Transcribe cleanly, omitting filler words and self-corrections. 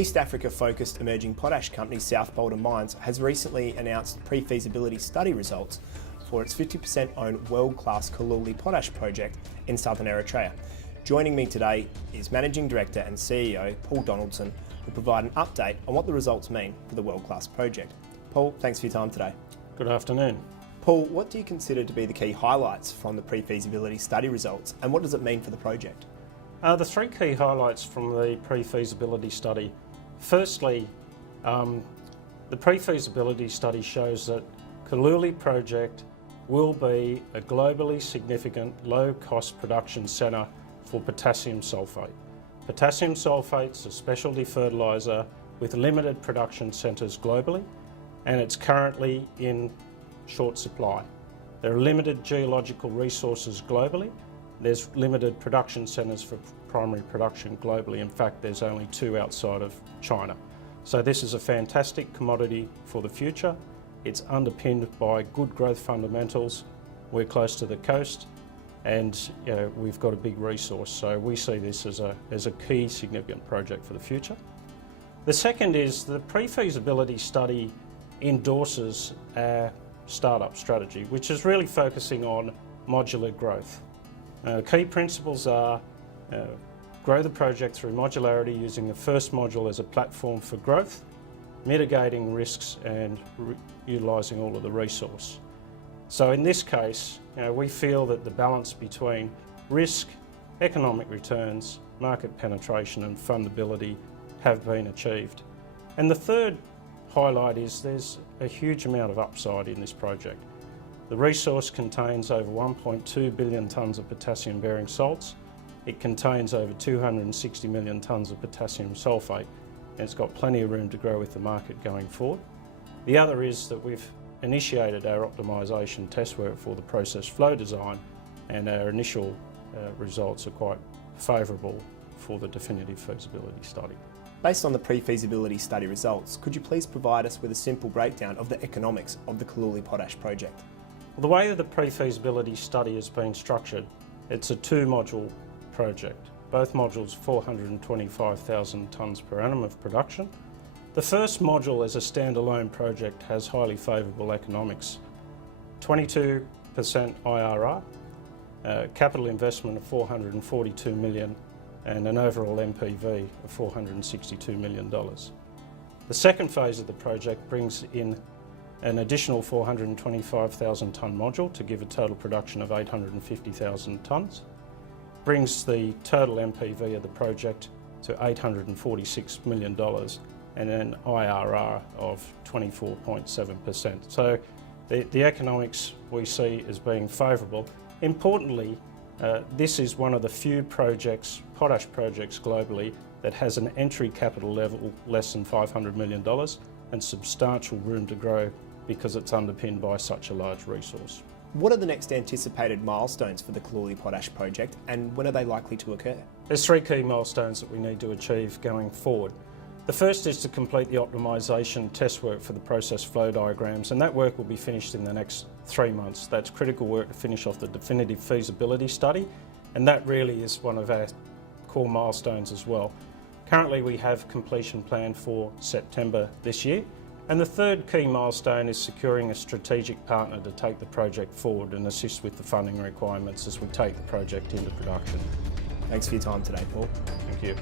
East Africa-focused emerging potash company South Boulder Mines has recently announced pre-feasibility study results for its 50% owned world-class Colluli potash project in southern Eritrea. Joining me today is Managing Director and CEO Paul Donaldson, who will provide an update on what the results mean for the world-class project. Paul, thanks for your time today. Good afternoon. Paul, what do you consider to be the key highlights from the pre-feasibility study results, and what does it mean for the project? The three key highlights from the pre-feasibility study. Firstly, the pre-feasibility study shows that Colluli project will be a globally significant low-cost production centre for potassium sulphate. Potassium sulphate is a specialty fertiliser with limited production centres globally, and it's currently in short supply. There are limited geological resources globally. There's limited production centres for primary production globally. In fact, there's only 2 outside of China. So this is a fantastic commodity for the future. It's underpinned by good growth fundamentals. We're close to the coast, and we've got a big resource. So we see this as a key significant project for the future. The second is the pre-feasibility study endorses our startup strategy, which is really focusing on modular growth. Key principles are grow the project through modularity, using the first module as a platform for growth, mitigating risks and utilising all of the resource. So in this case, we feel that the balance between risk, economic returns, market penetration and fundability have been achieved. And the third highlight is there's a huge amount of upside in this project. The resource contains over 1.2 billion tonnes of potassium-bearing salts. It contains over 260 million tonnes of potassium sulphate, and it's got plenty of room to grow with the market going forward. The other is that we've initiated our optimisation test work for the process flow design, and our initial results are quite favourable for the definitive feasibility study. Based on the pre-feasibility study results, could you please provide us with a simple breakdown of the economics of the Colluli potash project? Well, the way that the pre-feasibility study has been structured, it's a 2-module project. Both modules 425,000 tonnes per annum of production. The first module as a standalone project has highly favourable economics. 22% IRR, capital investment of $442 million and an overall NPV of $462 million. The second phase of the project brings in an additional 425,000 tonne module to give a total production of 850,000 tonnes. Brings the total NPV of the project to $846 million and an IRR of 24.7%. So the economics we see as being favourable. Importantly, this is one of the few potash projects globally that has an entry capital level less than $500 million and substantial room to grow because it's underpinned by such a large resource. What are the next anticipated milestones for the Colluli potash project, and when are they likely to occur? There's 3 key milestones that we need to achieve going forward. The first is to complete the optimisation test work for the process flow diagrams, and that work will be finished in the next 3 months. That's critical work to finish off the definitive feasibility study, and that really is one of our core milestones as well. Currently we have completion planned for September this year, and the third key milestone is securing a strategic partner to take the project forward and assist with the funding requirements as we take the project into production. Thanks for your time today, Paul. Thank you.